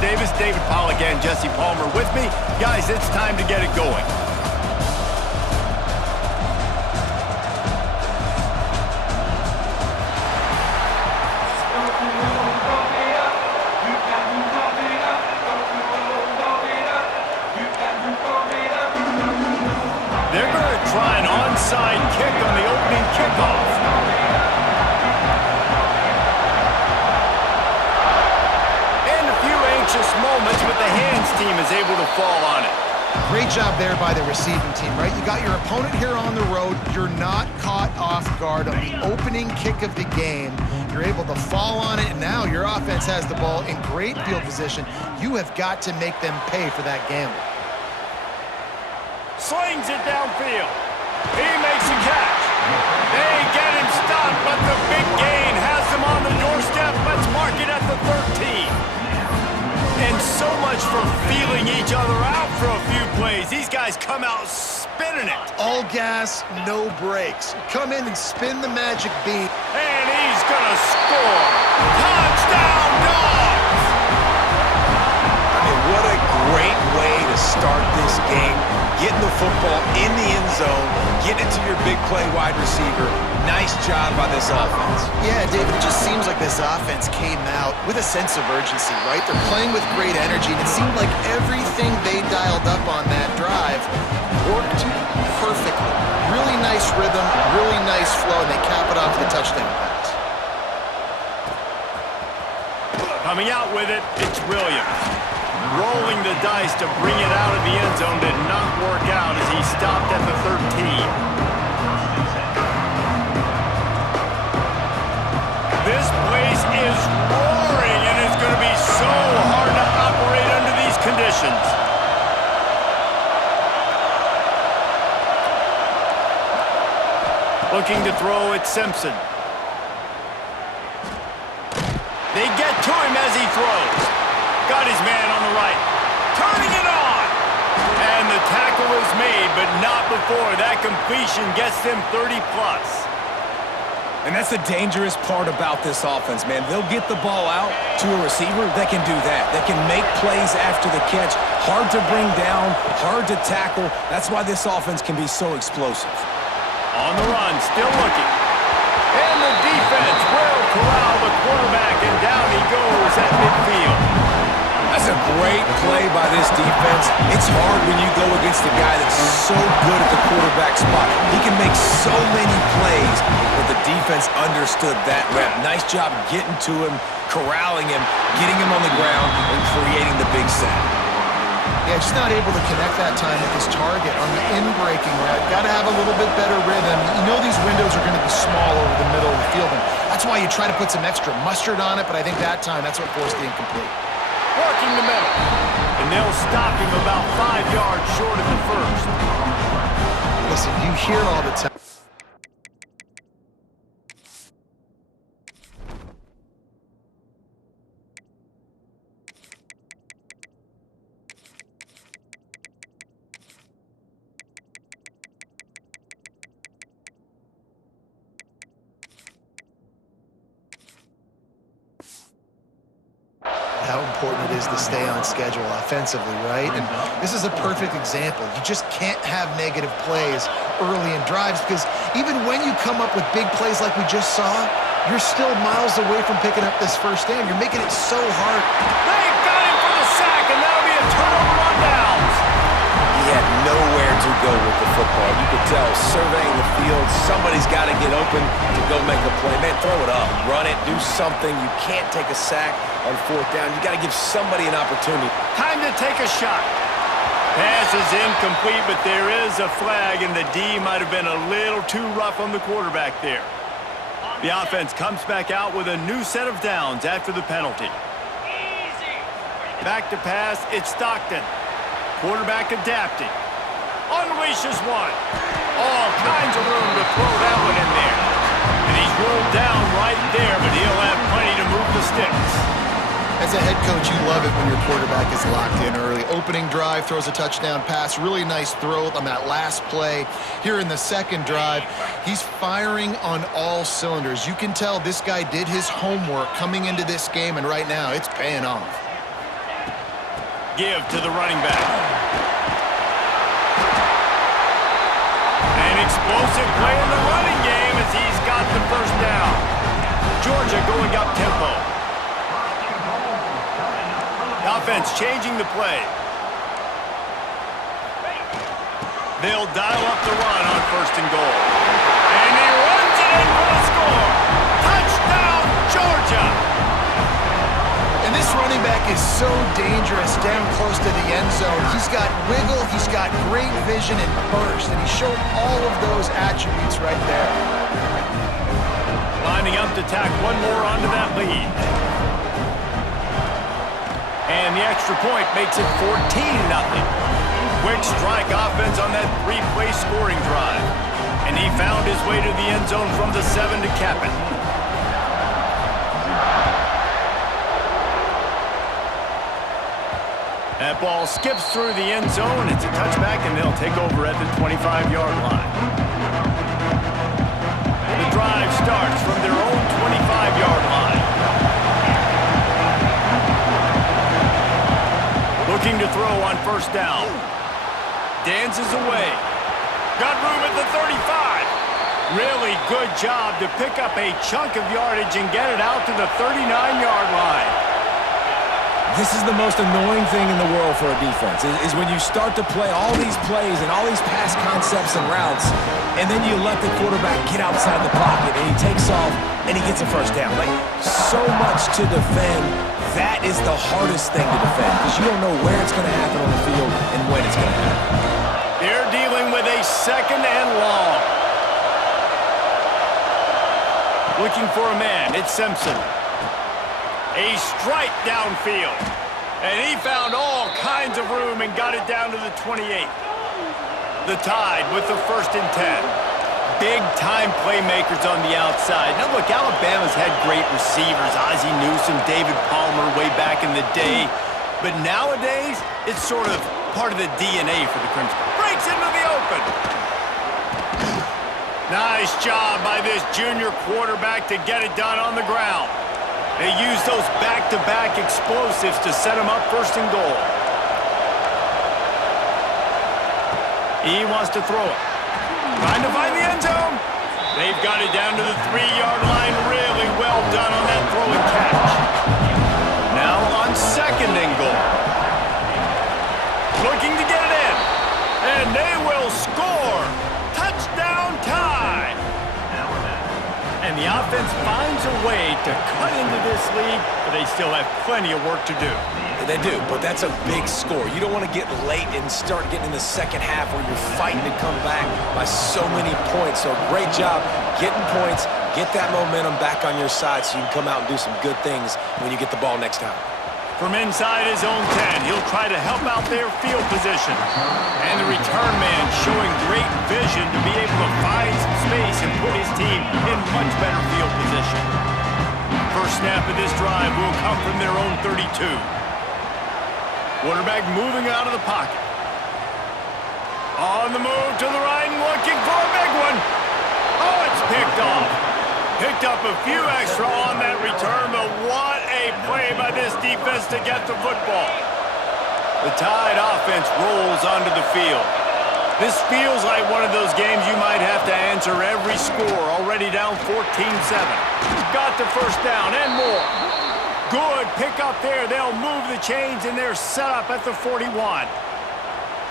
Davis, David Pollack, and Jesse Palmer with me. Guys, it's time to get it going. They're going to try an onside kick on the opening kickoff. Moments, but the hands team is able to fall on it. Great job there by the receiving team, right? You got your opponent here on the road. You're not caught off guard on the opening kick of the game. You're able to fall on it, and now your offense has the ball in great field position. You have got to make them pay for that gamble. Slings it downfield. He makes a catch. They get him stopped, but the big gain has them on the doorstep. Let's mark it at the 13. And so much for feeling each other out for a few plays. These guys come out spinning it. All gas, no brakes. Come in and spin the magic bean. And he's going to score. Touchdown, Dogs! I mean, what a great way to start this game. Getting the football in the end zone, getting it to your big play wide receiver. Nice job by this offense. Yeah, David, it just seems like this offense came out with a sense of urgency, right? They're playing with great energy, and it seemed like everything they dialed up on that drive worked perfectly. Really nice rhythm, really nice flow, and they cap it off with a touchdown pass. Coming out with it, it's Williams. Rolling the dice to bring it out of the end zone did not work out as he stopped at the 13. This place is roaring, and it's going to be so hard to operate under these conditions. Looking to throw at Simpson. They get to him as he throws. Got his man on the right. Turning it on. And the tackle is made, but not before that completion gets them 30-plus. And that's the dangerous part about this offense, man. They'll get the ball out to a receiver that can do that. That can make plays after the catch. Hard to bring down, hard to tackle. That's why this offense can be so explosive. On the run, still looking. And the defense will corral the quarterback, and down he goes at midfield. That's a great play by this defense. It's hard when you go against a guy that's so good at the quarterback spot. He can make so many plays, but the defense understood that rep. Nice job getting to him, corralling him, getting him on the ground, and creating the big sack. Yeah, just not able to connect that time with his target on the in-breaking route. Got to have a little bit better rhythm. You know these windows are going to be small over the middle of the field, and that's why you try to put some extra mustard on it, but I think that time that's what forced the incomplete. Working the middle. And they'll stop him about 5 yards short of the first. Listen, you hear all the time. How important it is to stay on schedule offensively, right? And this is a perfect example. You just can't have negative plays early in drives because even when you come up with big plays like we just saw, you're still miles away from picking up this first down. You're making it so hard. They got him for the sack, and that'll be a turnover on downs. He had nowhere to go with the football. You could tell, surveying the field, somebody's got to get open to go make a play. Man, throw it up, run it, do something. You can't take a sack on fourth down. You got to give somebody an opportunity. Time to take a shot. Pass is incomplete, but there is a flag, and the D might have been a little too rough on the quarterback there. The offense comes back out with a new set of downs after the penalty. Back to pass, it's Stockton. Quarterback adapting. Unleashes one. All kinds of room to throw that one in there. And he's rolled down right there, but he'll have plenty to move the sticks. As a head coach, you love it when your quarterback is locked in early. Opening drive, throws a touchdown pass. Really nice throw on that last play. Here in the second drive, he's firing on all cylinders. You can tell this guy did his homework coming into this game, and right now it's paying off. give to the running back. An explosive play in the running game as he's got the first down. Georgia going up tempo. Offense changing the play. They'll dial up the run on 1st and goal. And he runs it in for the score. Touchdown, Georgia! And this running back is so dangerous down close to the end zone. He's got wiggle, he's got great vision and burst, and he showed all of those attributes right there. Lining up to tack one more onto that lead. And the extra point makes it 14-0. Quick strike offense on that 3-play scoring drive. And he found his way to the end zone from the 7 to cap it. That ball skips through the end zone. It's a touchback, and they'll take over at the 25-yard line. The drive starts from their own 25-yard line. Looking to throw on 1st down. Dances away. Got room at the 35. Really good job to pick up a chunk of yardage and get it out to the 39-yard line. This is the most annoying thing in the world for a defense, is when you start to play all these plays and all these pass concepts and routes, and then you let the quarterback get outside the pocket, and he takes off, and he gets a 1st down. Like, so much to defend. That is the hardest thing to defend, because you don't know where it's going to happen on the field and when it's going to happen. They're dealing with a 2nd and long. Looking for a man. It's Simpson. A strike downfield. And he found all kinds of room and got it down to the 28. The Tide with the 1st and 10. Big-time playmakers on the outside. Now, look, Alabama's had great receivers. Ozzie Newsome, David Palmer way back in the day. But nowadays, it's sort of part of the DNA for the Crimson. Breaks into the open. Nice job by this junior quarterback to get it done on the ground. They use those back-to-back explosives to set him up 1st and goal. He wants to throw it. Trying to find the end zone. They've got it down to the 3-yard line. Really well done on that throw and catch. Now on 2nd and goal. Looking to get it in. And they will score. Touchdown Tide. And the offense finds a way to cut into this lead, but they still have plenty of work to do. They do, but that's a big score. You don't want to get late and start getting in the 2nd half where you're fighting to come back by so many points. So great job getting points, get that momentum back on your side so you can come out and do some good things when you get the ball next time. From inside his own 10, he'll try to help out their field position. And the return man showing great vision to be able to find some space and put his team in much better field position. First snap of this drive will come from their own 32. Quarterback moving out of the pocket. On the move to the right and looking for a big one. Oh, it's picked off. Picked up a few extra on that return, but what a play by this defense to get the football. The Tide offense rolls onto the field. This feels like one of those games you might have to answer every score, already down 14-7. Got the 1st down and more. Good pick up there. They'll move the chains, and they're set up at the 41.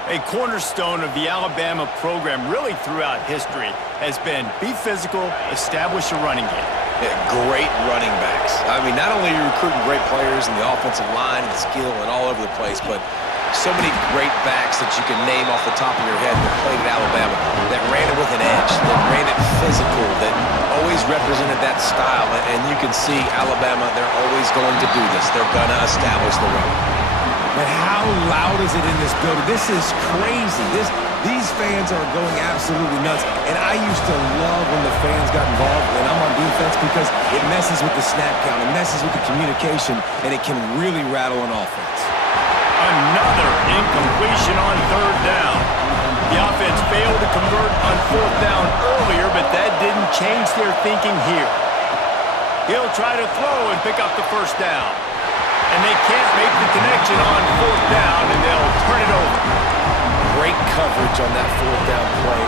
A cornerstone of the Alabama program really throughout history has been be physical, establish a running game. Yeah, great running backs. I mean, not only are you recruiting great players in the offensive line and skill and all over the place, but so many great backs that you can name off the top of your head that played at Alabama, that ran it with an edge, that ran it physical, that always represented that style. And you can see Alabama, they're always going to do this. They're going to establish the run. But how loud is it in this building? This is crazy. These fans are going absolutely nuts. And I used to love when the fans got involved when I'm on defense because it messes with the snap count, it messes with the communication, and it can really rattle an offense. Another incompletion on 3rd down. The offense failed to convert on 4th down earlier, but that didn't change their thinking here. He'll try to throw and pick up the 1st down. And they can't make the connection on 4th down coverage on that fourth down play.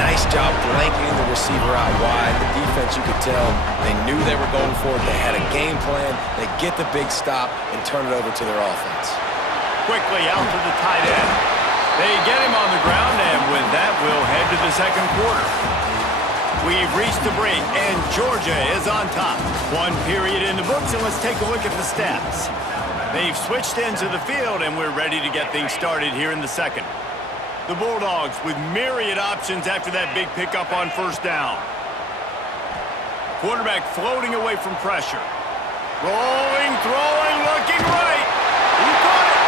Nice job blanketing the receiver out wide. The defense, you could tell, they knew they were going for it. They had a game plan. They get the big stop and turn it over to their offense. Quickly out to the tight end. They get him on the ground, and with that, we'll head to the second quarter. We've reached the break, and Georgia is on top. One period in the books, and let's take a look at the stats. They've switched into the field, and we're ready to get things started here in the second. The Bulldogs with myriad options after that big pickup on first down. Quarterback floating away from pressure. Rolling, throwing, looking right. He caught it.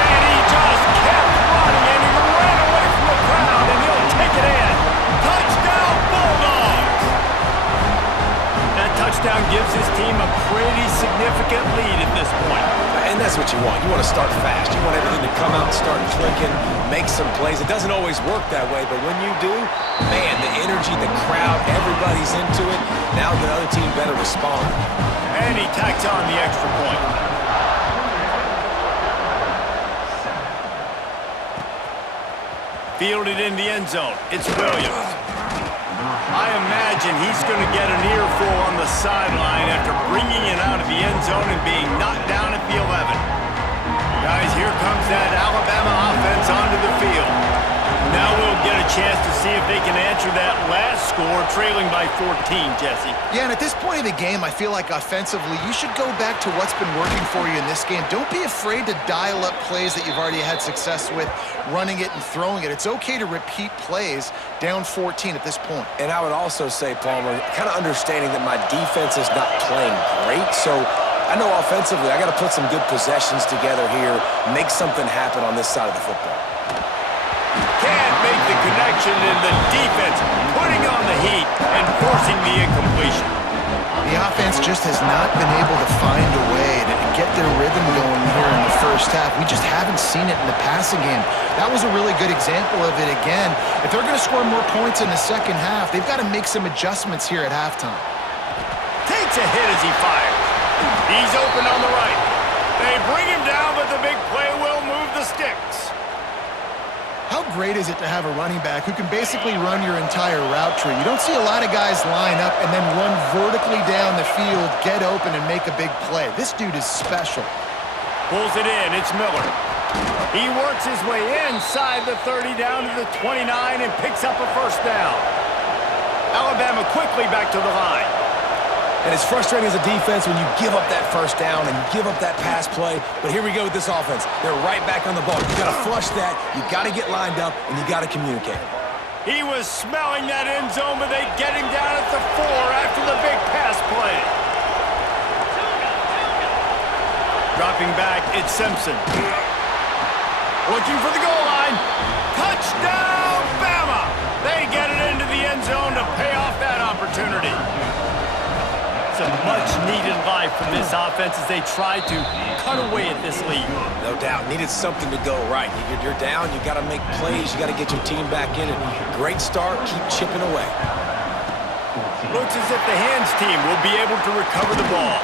And he just kept running, and he ran away from the crowd, and he'll take it in. Touchdown, Bulldogs! That touchdown gives his team a pretty significant lead at this point. And that's what you want. You want to start fast. You want everything to come out and start clicking, make some plays. It doesn't always work that way, but when you do, man, the energy, the crowd, everybody's into it. Now the other team better respond. And he tacks on the extra point. Fielded in the end zone. It's Williams. I imagine he's going to get an earful on the sideline after bringing it out of the end zone and being knocked down at the 11. Guys, here comes that Alabama offense onto the field. Now we'll get a chance to see if they can answer that last score, trailing by 14, Jesse. Yeah, and at this point of the game, I feel like offensively, you should go back to what's been working for you in this game. Don't be afraid to dial up plays that you've already had success with, running it and throwing it. It's okay to repeat plays down 14 at this point. And I would also say, Palmer, kind of understanding that my defense is not playing great, so I know offensively I got to put some good possessions together here, make something happen on this side of the football. Can't make the connection, and the defense putting on the heat and forcing the incompletion. The offense just has not been able to find a way to get their rhythm going here in the first half. We just haven't seen it in the passing game. That was a really good example of it again. If they're going to score more points in the second half, they've got to make some adjustments here at halftime. Takes a hit as he fires. He's open on the right. They bring him down, but the big play will move the sticks. How great is it to have a running back who can basically run your entire route tree? You don't see a lot of guys line up and then run vertically down the field, get open, and make a big play. This dude is special. Pulls it in. It's Miller. He works his way inside the 30 down to the 29 and picks up a first down. Alabama quickly back to the line. And it's frustrating as a defense when you give up that first down and you give up that pass play. But here we go with this offense. They're right back on the ball. You got to flush that. You got to get lined up, and you got to communicate. He was smelling that end zone, but they get him down at the 4 after the big pass play. Dropping back, it's Simpson. Looking for the goal line. Touchdown, Bama! They get it into the end zone to pay off that opportunity. A much-needed life from this offense as they try to cut away at this lead. No doubt. Needed something to go right. You're down. You got to make plays. You got to get your team back in it. Great start. Keep chipping away. Looks as if the hands team will be able to recover the ball.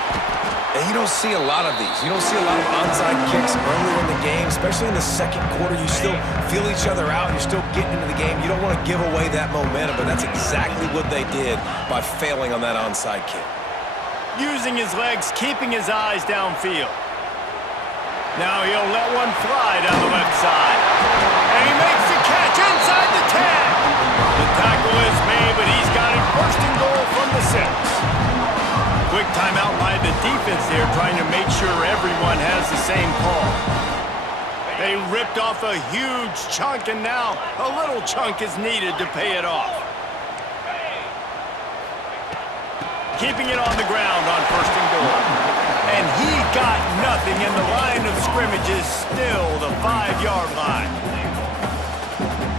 And you don't see a lot of these. You don't see a lot of onside kicks earlier in the game, especially in the second quarter. You still feel each other out. You're still getting into the game. You don't want to give away that momentum, but that's exactly what they did by failing on that onside kick. Using his legs, keeping his eyes downfield. Now he'll let one fly down the left side. And he makes the catch inside the 10. The tackle is made, but he's got it first and goal from the 6. Quick timeout by the defense there, trying to make sure everyone has the same call. They ripped off a huge chunk, and now a little chunk is needed to pay it off. Keeping it on the ground on first and goal. And he got nothing, and the line of scrimmage is still the 5-yard line.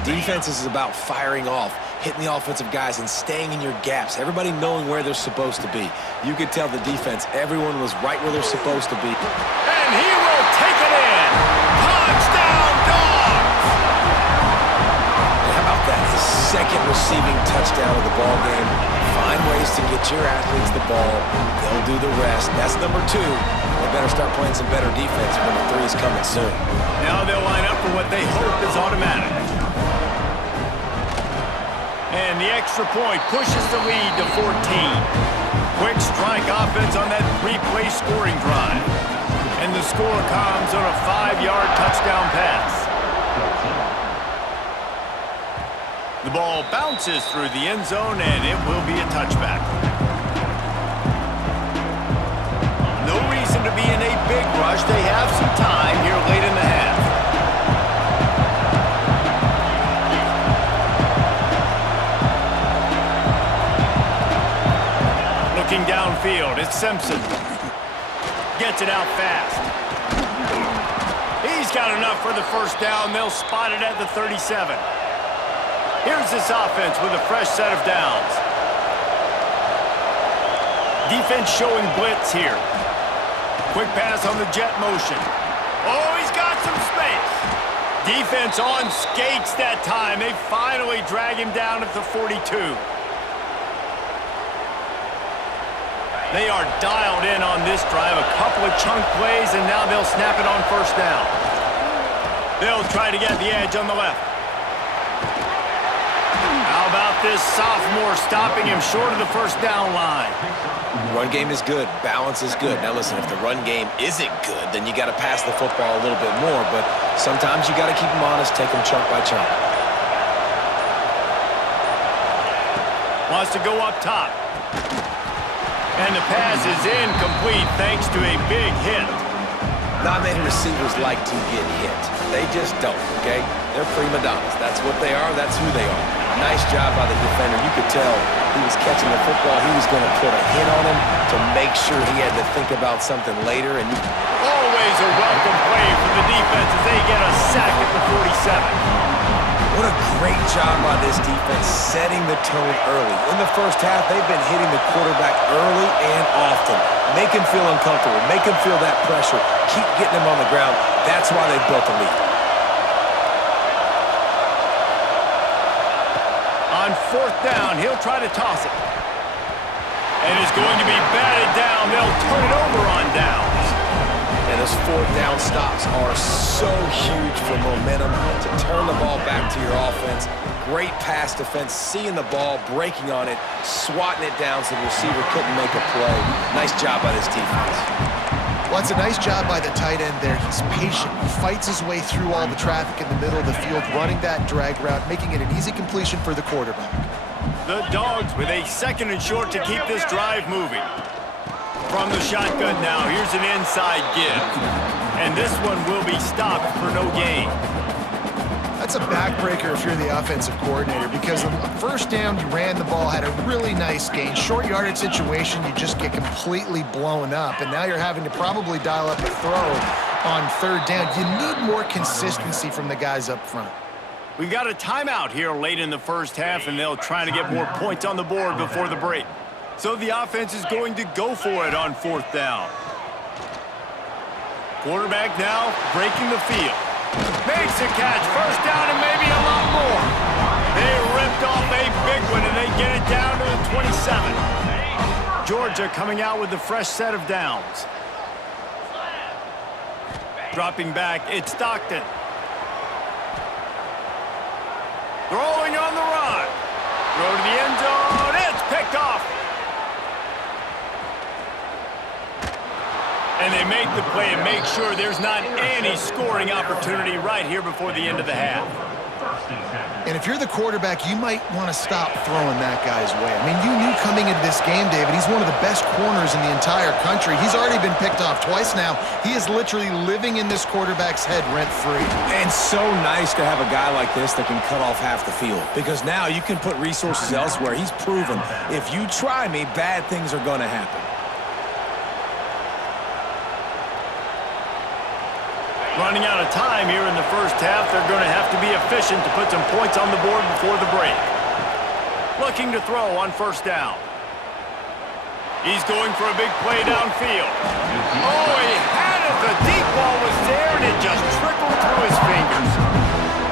Defense is about firing off, hitting the offensive guys and staying in your gaps. Everybody knowing where they're supposed to be. You could tell the defense, everyone was right where they're supposed to be. And he will take it in. Touchdown, Dogs! And how about that? The second receiving touchdown of the ball game. Find ways to get your athletes the ball. They'll do the rest. That's number 2. They better start playing some better defense. Number 3 is coming soon. Now they'll line up for what they hope is automatic. And the extra point pushes the lead to 14. Quick strike offense on that 3-play scoring drive. And the score comes on a 5-yard touchdown pass. The ball bounces through the end zone, and it will be a touchback. No reason to be in a big rush. They have some time here late in the half. Looking downfield, it's Simpson. Gets it out fast. He's got enough for the first down. They'll spot it at the 37. Here's this offense with a fresh set of downs. Defense showing blitz here. Quick pass on the jet motion. Oh, he's got some space. Defense on skates that time. They finally drag him down at the 42. They are dialed in on this drive. A couple of chunk plays, and now they'll snap it on first down. They'll try to get the edge on the left. How about this sophomore stopping him short of the first down line? Run game is good. Balance is good. Now listen, if the run game isn't good, then you got to pass the football a little bit more. But sometimes you got to keep them honest, take them chunk by chunk. Wants to go up top. And the pass is incomplete thanks to a big hit. Not many receivers like to get hit. They just don't, okay? They're prima donnas. That's what they are. That's who they are. Nice job by the defender. You could tell he was catching the football. He was going to put a hit on him to make sure he had to think about something later. And always a welcome play for the defense as they get a sack at the 47. What a great job by this defense setting the tone early. In the first half, they've been hitting the quarterback early and often. Make him feel uncomfortable. Make him feel that pressure. Keep getting him on the ground. That's why they built the lead. On fourth down, he'll try to toss it. And it's going to be batted down. They'll turn it over on downs. And those fourth down stops are so huge for momentum to turn the ball back to your offense. Great pass defense, seeing the ball, breaking on it, swatting it down so the receiver couldn't make a play. Nice job by this defense. Well, it's a nice job by the tight end there. He's patient. He fights his way through all the traffic in the middle of the field, running that drag route, making it an easy completion for the quarterback. The Dogs with a 2nd and short to keep this drive moving. From the shotgun now, here's an inside give. And this one will be stopped for no gain. That's a backbreaker if you're the offensive coordinator, because on the first down, you ran the ball, had a really nice gain. Short yardage situation, you just get completely blown up, and now you're having to probably dial up a throw on third down. You need more consistency from the guys up front. We've got a timeout here late in the first half, and they'll try to get more points on the board before the break. So the offense is going to go for it on fourth down. Quarterback now breaking the field. Makes a catch, first down and maybe a lot more. They ripped off a big one and they get it down to the 27. Georgia coming out with a fresh set of downs. Dropping back, it's Stockton. Throwing on the run. Throw to the end zone, it's picked off. And they make the play and make sure there's not any scoring opportunity right here before the end of the half. And if you're the quarterback, you might want to stop throwing that guy's way. I mean, you knew coming into this game, David, he's one of the best corners in the entire country. He's already been picked off twice now. He is literally living in this quarterback's head rent-free. And so nice to have a guy like this that can cut off half the field, because now you can put resources elsewhere. He's proven if you try me, bad things are going to happen. Running out of time here in the first half. They're going to have to be efficient to put some points on the board before the break. Looking to throw on first down. He's going for a big play downfield. Oh, he had it. The deep ball was there, and it just trickled through his fingers.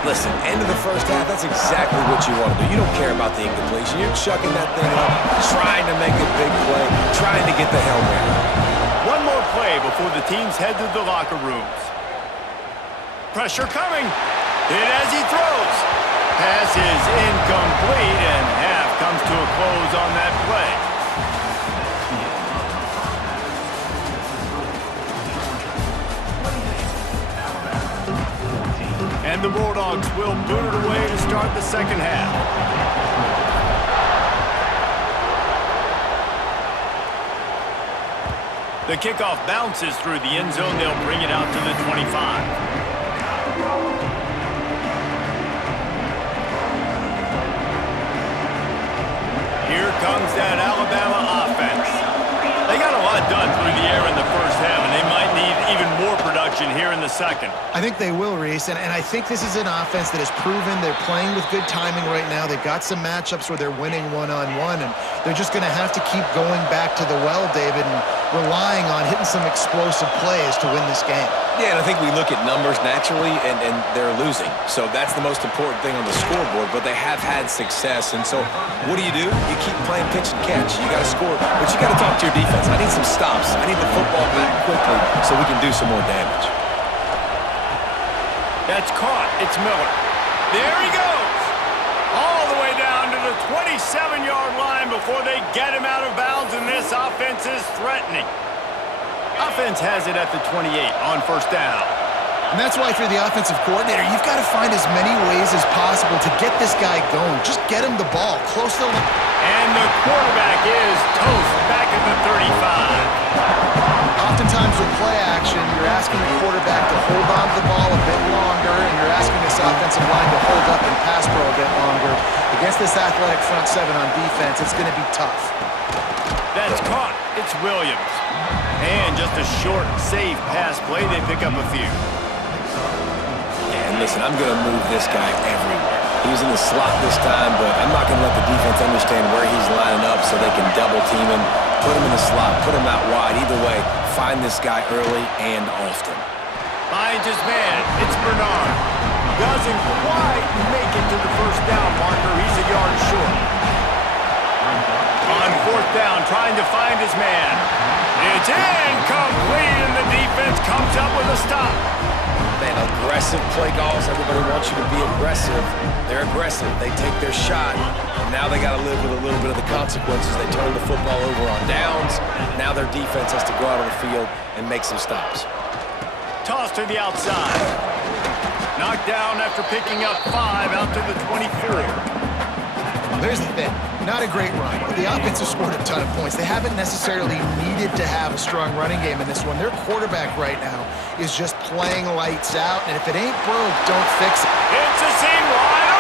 Listen, end of the first half, that's exactly what you want to do. You don't care about the incompletion. You're chucking that thing up, trying to make a big play, trying to get the Hail Mary. One more play before before the teams head to the locker rooms. Pressure coming. Hit as he throws. Pass is incomplete, and half comes to a close on that play. And the Bulldogs will boot it away to start the second half. The kickoff bounces through the end zone. They'll bring it out to the 25. Here comes that Alabama offense. They got a lot done through the air in the first half, and they might need even more production here in the second. I think they will, Reese, and I think this is an offense that has proven they're playing with good timing right now. They've got some matchups where they're winning one-on-one, and they're just going to have to keep going back to the well, David, and relying on hitting some explosive plays to win this game. Yeah, and I think we look at numbers naturally, and they're losing. So that's the most important thing on the scoreboard, but they have had success. And so what do? You keep playing pitch and catch. You got to score, but you got to talk to your defense. I need some stops. I need the football back quickly so we can do some more damage. That's caught. It's Miller. There he goes. All the way down to the 27-yard line before they get him out of bounds, and this offense is threatening. Offense has it at the 28 on first down. And that's why, through the offensive coordinator, you've got to find as many ways as possible to get this guy going. Just get him the ball close to the line. And the quarterback is toast back at the 35. Oftentimes with play action, you're asking the quarterback to hold on to the ball a bit longer, and you're asking this offensive line to hold up and pass pro a bit longer. Against this athletic front seven on defense, it's going to be tough. That's caught. It's Williams. And just a short, safe pass play. They pick up a few. And listen, I'm going to move this guy everywhere. He was in the slot this time, but I'm not going to let the defense understand where he's lining up so they can double team him, put him in the slot, put him out wide. Either way, find this guy early and often. Finds his man. It's Bernard. Doesn't quite make it to the first down marker. He's a yard short. On fourth down, trying to find his man. It's incomplete, and the defense comes up with a stop. Man, aggressive play calls. Everybody wants you to be aggressive. They're aggressive. They take their shot. And now they got to live with a little bit of the consequences. They turn the football over on downs. Now their defense has to go out on the field and make some stops. Toss to the outside. Knocked down after picking up 5 out to the 24. There's the thing. Not a great run, but the offense has scored a ton of points. They haven't necessarily needed to have a strong running game in this one. Their quarterback right now is just playing lights out, and if it ain't broke, don't fix it. It's a seam wide